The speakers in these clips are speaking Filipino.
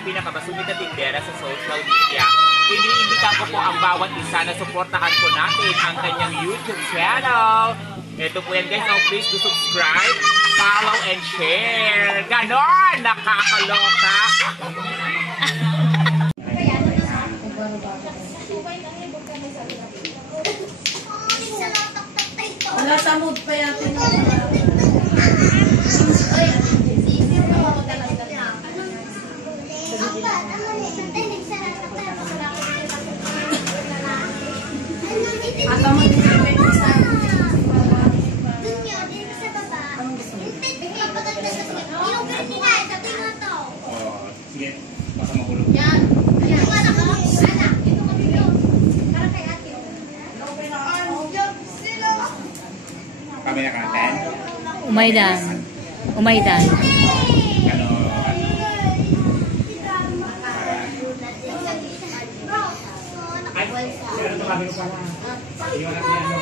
ang pinakamasungit na tindera sa social media. Iniimbitan ko po ang bawat isa na suportahan po natin ang kanyang YouTube channel. Ito po yan guys, so please do subscribe, follow, and share. Ganon! Nakakaloka! Wala sa mood pa yatin. Sige, basta makulog. Kami na kanten? Umaydan. Umaydan. Ay, sila ito kami ko pala. Iwan natin ano.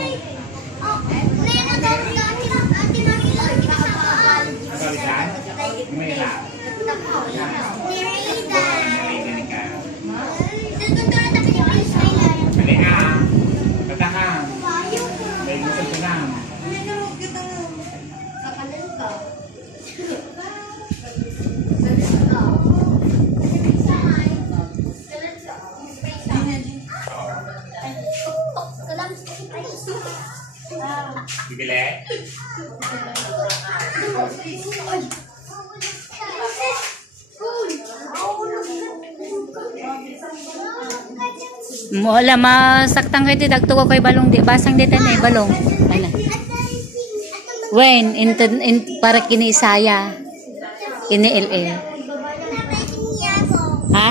Nagalitan? May hirap. Kali ah. Tatahang. Dahil mo sa tunang. Bibili? Wala masaktang kayo dagto ko kay balong di basang dito na balong. Ala. When in para kini Isaya. Ini LL. Ha?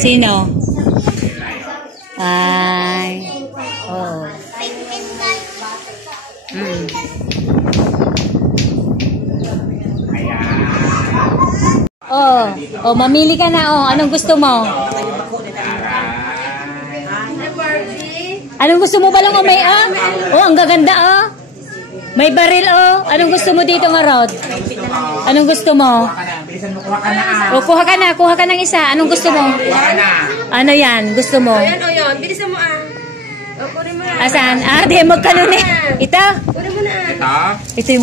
Sino? Ay. Oh. Oh, mamili ka na oh. Anong gusto mo? Anong gusto mo ba lang oh, may oh, ang gaganda oh. May baril oh. Anong gusto mo dito nga Rod? Anong gusto mo? Oh, kuha ka ng isa. Anong gusto mo? Ano yan? Gusto mo? Ayan o yun. Bilisan mo O, kunin mo na. Asan? Di magkano ni. Ito? Kunin mo na. Ito.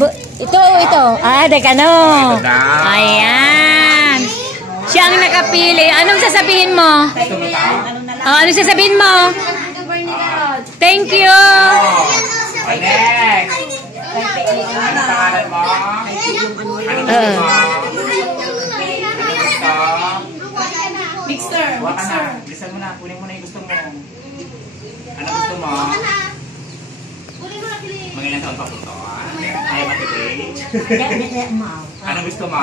Deka no. Ayan. Siya ang nakapili. Anong sasabihin mo? Anong sasabihin mo? Thank you. Next. Ano pangalan mo? Mixer. Huwag ka na. Bilisan mo na. Kunin mo na yung gusto mo. Ano gusto mo? Mga ilang taon pa po ito. Ayaw matibig. Ano gusto mo?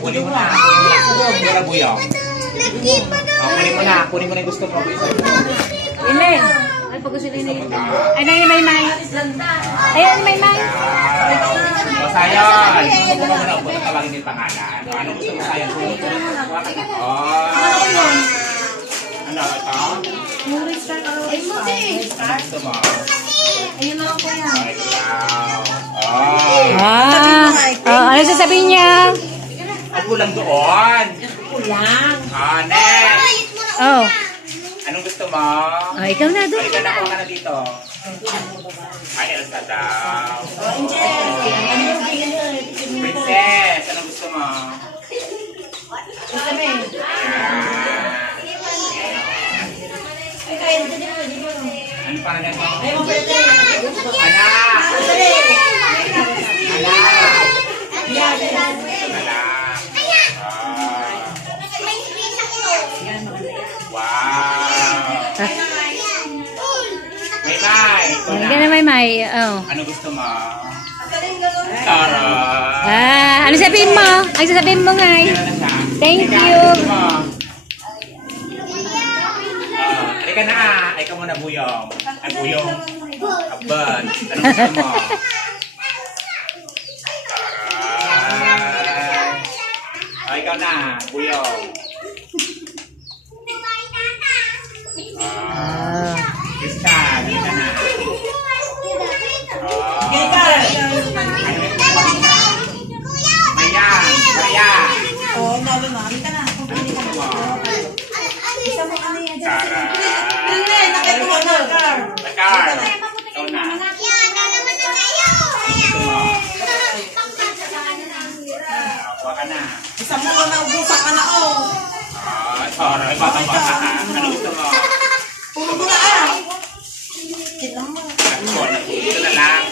Kunin mo na. Kunin mo na buyaw. Kunin mo na yung gusto mo. Ilan? Ay, pag-usulin na yun. Ay, may. Ayun, may. O, Sayon. Gusto mo muna upo. Tawagin din pangalan. Ano gusto mo, Sayon? Ano, ito? Ano gusto mo? Ayun lang po yan. Ano sasabihin niya? At kulang doon. Kulang. Next. Oh. Anong gusto mo? Ikaw na doon. Halika na, kuha ka na dito. Ay, Elsa daw. Princess, anong gusto mo? Ano pangalan mo? Anak! Wow! May. Oh. Ano gusto mo? Tara! Ano sabihin mo? Ang sasabihin mo nga. Thank you. Halika na. Ikaw muna buyong. Ay, buyong. Aban. Ano gusto mo? Tara! Ikaw na. Buyong. Kristal. Halika na. Mayan. na. Isang mo na ubusan ka na, oh. Sorry, bata-bata ka. Ano gusto mo? Puro mo na, ah. Tignan mo. Ito na lang.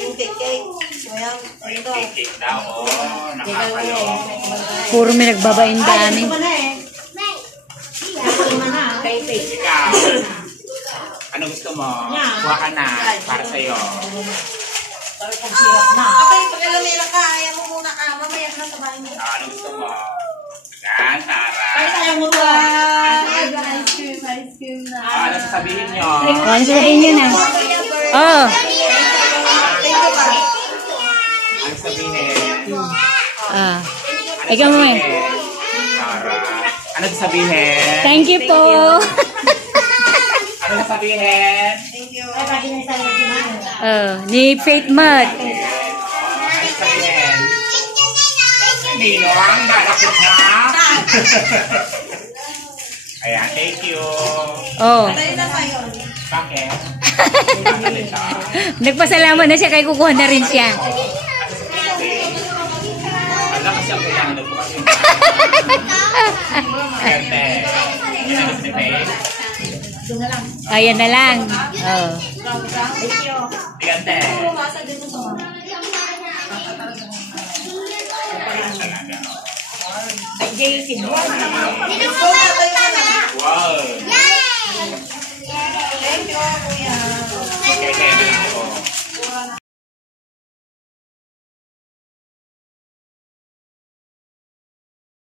Yung cake. So, yan. Ano daw? Cake daw. Oh, nakakalo. Puro may nagbabain dami. Ito na eh. Ikaw. Ano gusto mo? Kuha ka na. Para sa'yo. Apay, pag alamera ka, ayaw mo muna ka. Mamaya ka na sa bahay mo. Ano gusto mo? Yan, Tara. Ayaw mo ba? Ice cream na. Ano sasabihin nyo? Ano sabihin nyo na? Oh. Thank you pa. Ano sabihin? Ah. Ikaw mo eh. Tara. Ano sasabihin? Thank you po. Ano sasabihin? Thank you. Oh, ni Faith Mud. Ano sasabihin? Ninong, nalapit na. Ayan, thank you. Oh. Dali na tayo. Bakit? Bakit ito? Nagpasalamat na siya kay kukuha na rin siya. Alam kasi ang kailangan na bukas yung Siyempre. Yan ang gusto ni Faith. Ayan na lang. Oh. Tigante. Wow. Thank you, kuya. Okay, okay.